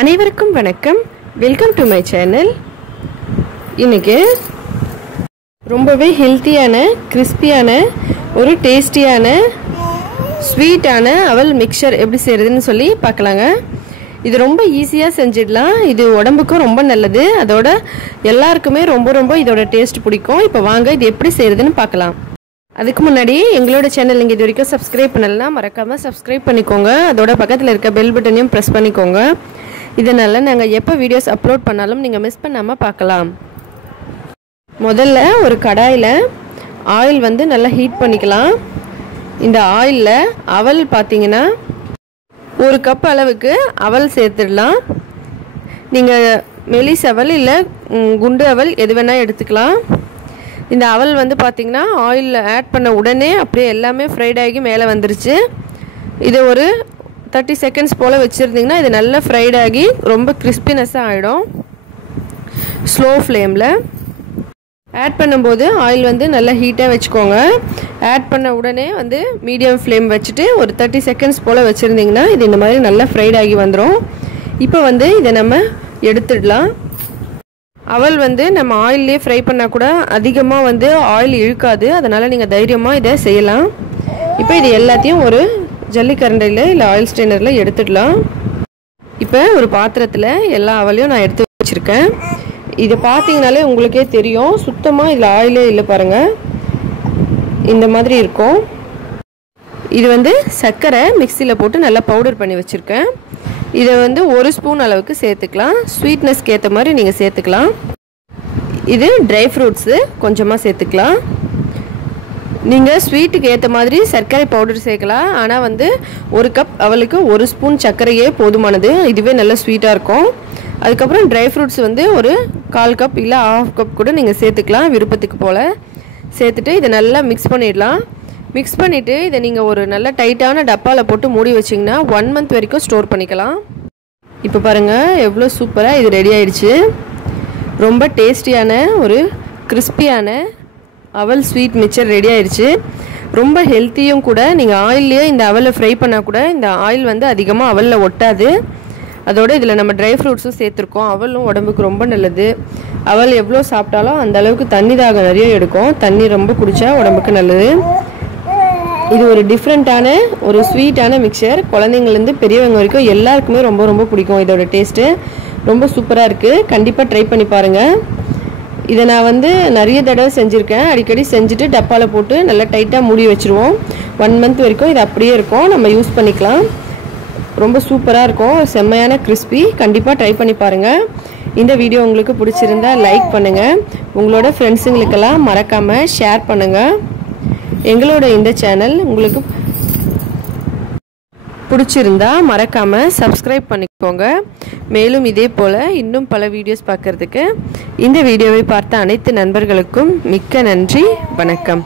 அனைவருக்கும் வணக்கம். Welcome to my channel இன்னைக்கு ரொம்பவே ஹெல்த்தியான கிறிஸ்பியான ஒரு டேஸ்டியான ஸ்வீட்டான அவல் மிக்சர் எப்படி செய்கிறதுன்னு சொல்லி பார்க்கலாங்க. இது ரொம்ப ஈஸியாக செஞ்சிடலாம். இது உடம்புக்கும் ரொம்ப நல்லது. அதோட எல்லாருக்குமே ரொம்ப ரொம்ப இதோட டேஸ்ட் பிடிக்கும். இப்போ வாங்க இது எப்படி செய்கிறதுன்னு பார்க்கலாம். அதுக்கு முன்னாடி எங்களோட சேனல் நீங்கள் இது வரைக்கும் சப்ஸ்கிரைப் பண்ணலாம் மறக்காமல் சப்ஸ்கிரைப் பண்ணிக்கோங்க. அதோட பக்கத்தில் இருக்க பெல் பட்டனையும் ப்ரெஸ் பண்ணிக்கோங்க. இதனால் நாங்கள் எப்போ வீடியோஸ் அப்லோட் பண்ணாலும் நீங்கள் மிஸ் பண்ணாமல் பார்க்கலாம் முதல்ல ஒரு கடாயில் ஆயில் வந்து நல்லா ஹீட் பண்ணிக்கலாம். இந்த ஆயிலில் அவல் பார்த்தீங்கன்னா ஒரு கப் அளவுக்கு அவல் சேர்த்துடலாம். நீங்கள் மெலிஸ் அவல் இல்லை குண்டு அவல் எது வேணால் எடுத்துக்கலாம். இந்த அவல் வந்து பார்த்திங்கன்னா ஆயிலில் ஆட் பண்ண உடனே அப்படியே எல்லாமே ஃப்ரைட் ஆகி மேலே வந்துருச்சு. இது ஒரு தேர்ட்டி செகண்ட்ஸ் போல் வச்சுருந்திங்கன்னா இது நல்லா ஃப்ரைட் ஆகி ரொம்ப கிறிஸ்பினஸ்ஸாக ஆகிடும் ஸ்லோ ஃப்ளேமில் ஆட் பண்ணும்போது ஆயில் வந்து நல்லா ஹீட்டாக வச்சுக்கோங்க. ஆட் பண்ண உடனே வந்து மீடியம் ஃப்ளேம் வச்சுட்டு ஒரு தேர்ட்டி செகண்ட்ஸ் போல் வச்சுருந்திங்கன்னா இது இந்த மாதிரி நல்லா ஃப்ரைட் ஆகி வந்துடும் இப்போ வந்து இதை நம்ம எடுத்துடலாம். அவல் வந்து நம்ம ஆயிலே ஃப்ரை பண்ணால் கூட அதிகமாக வந்து ஆயில் இழுக்காது. அதனால் நீங்கள் தைரியமாக இதை செய்யலாம். இப்போ இது எல்லாத்தையும் ஒரு ஜல்லிக்கரண்டையில் இல்லை ஆயில் ஸ்டெயினரில் எடுத்துடலாம். இப்போ ஒரு பாத்திரத்தில் எல்லா அவலையும் நான் எடுத்து வச்சுருக்கேன். இதை பார்த்தீங்கனாலே உங்களுக்கே தெரியும். சுத்தமாக இதில் ஆயிலே இல்லை பாருங்கள் இந்த மாதிரி இருக்கும். இது வந்து சர்க்கரை மிக்சியில் போட்டு நல்லா பவுடர் பண்ணி வச்சுருக்கேன். இதை வந்து ஒரு ஸ்பூன் அளவுக்கு சேர்த்துக்கலாம். ஸ்வீட்னஸ்க்கு ஏற்ற மாதிரி நீங்கள் சேர்த்துக்கலாம். இது ட்ரை ஃப்ரூட்ஸு கொஞ்சமாக சேர்த்துக்கலாம். நீங்கள் ஸ்வீட்டுக்கு ஏற்ற மாதிரி சர்க்கரை பவுடர் சேர்க்கலாம். ஆனால் வந்து ஒரு கப் அவளுக்கு ஒரு ஸ்பூன் சர்க்கரையே போதுமானது. இதுவே நல்ல ஸ்வீட்டாக இருக்கும். அதுக்கப்புறம் ட்ரை ஃப்ரூட்ஸ் வந்து ஒரு கால் கப் இல்லை ஆஃப் கப் கூட நீங்கள் சேர்த்துக்கலாம் விருப்பத்துக்கு போல். சேர்த்துட்டு இதை நல்லா மிக்ஸ் பண்ணிடலாம். மிக்ஸ் பண்ணிவிட்டு இதை நீங்கள் ஒரு நல்ல டைட்டான டப்பாவில் போட்டு மூடி வச்சிங்கன்னா ஒன் மந்த் வரைக்கும் ஸ்டோர் பண்ணிக்கலாம். இப்போ பாருங்கள் எவ்வளோ சூப்பராக இது ரெடி ஆயிடுச்சு. ரொம்ப டேஸ்டியான ஒரு கிறிஸ்பியான அவல் ஸ்வீட் மிக்சர் ரெடி ஆயிடுச்சு ரொம்ப ஹெல்த்தியும் கூட நீங்கள் ஆயிலே இந்த அவலை ஃப்ரை பண்ணால் கூட இந்த ஆயில் வந்து அதிகமாக அவலில் ஒட்டாது. அதோடு இதில் நம்ம ட்ரை ஃப்ரூட்ஸும் சேர்த்துருக்கோம். அவலும் உடம்புக்கு ரொம்ப நல்லது. அவல் எவ்வளோ சாப்பிட்டாலும் அந்த அளவுக்கு தண்ணி தாகம் நிறைய எடுக்கும். தண்ணி ரொம்ப குடித்தா உடம்புக்கு நல்லது. இது ஒரு டிஃப்ரெண்ட்டான ஒரு ஸ்வீட்டான மிக்சர் குழந்தைங்கள்லேருந்து பெரியவங்க வரைக்கும் எல்லாருக்குமே ரொம்ப ரொம்ப பிடிக்கும் இதோட டேஸ்ட்டு ரொம்ப சூப்பராக இருக்குது கண்டிப்பாக ட்ரை பண்ணி பாருங்கள் இதை நான் வந்து நிறைய தடவை செஞ்சுருக்கேன். அடிக்கடி செஞ்சுட்டு டப்பாவில் போட்டு நல்லா டைட்டாக மூடி வச்சுருவோம். ஒன் மந்த் வரைக்கும் இது அப்படியே இருக்கும். நம்ம யூஸ் பண்ணிக்கலாம். ரொம்ப சூப்பராக இருக்கும். செம்மையான கிறிஸ்பி கண்டிப்பாக ட்ரை பண்ணி பாருங்கள் இந்த வீடியோ உங்களுக்கு பிடிச்சிருந்தா லைக் பண்ணுங்கள் உங்களோட ஃப்ரெண்ட்ஸுங்களுக்கெல்லாம் மறக்காமல் ஷேர் பண்ணுங்கள் எங்களோட இந்த சேனல் உங்களுக்கு பிடிச்சிருந்தா மறக்காமல் சப்ஸ்கிரைப் பண்ணிக்கோங்க. மேலும் இதே போல் இன்னும் பல வீடியோஸ் பார்க்கறதுக்கு இந்த வீடியோவை பார்த்த அனைத்து நண்பர்களுக்கும் மிக்க நன்றி வணக்கம்.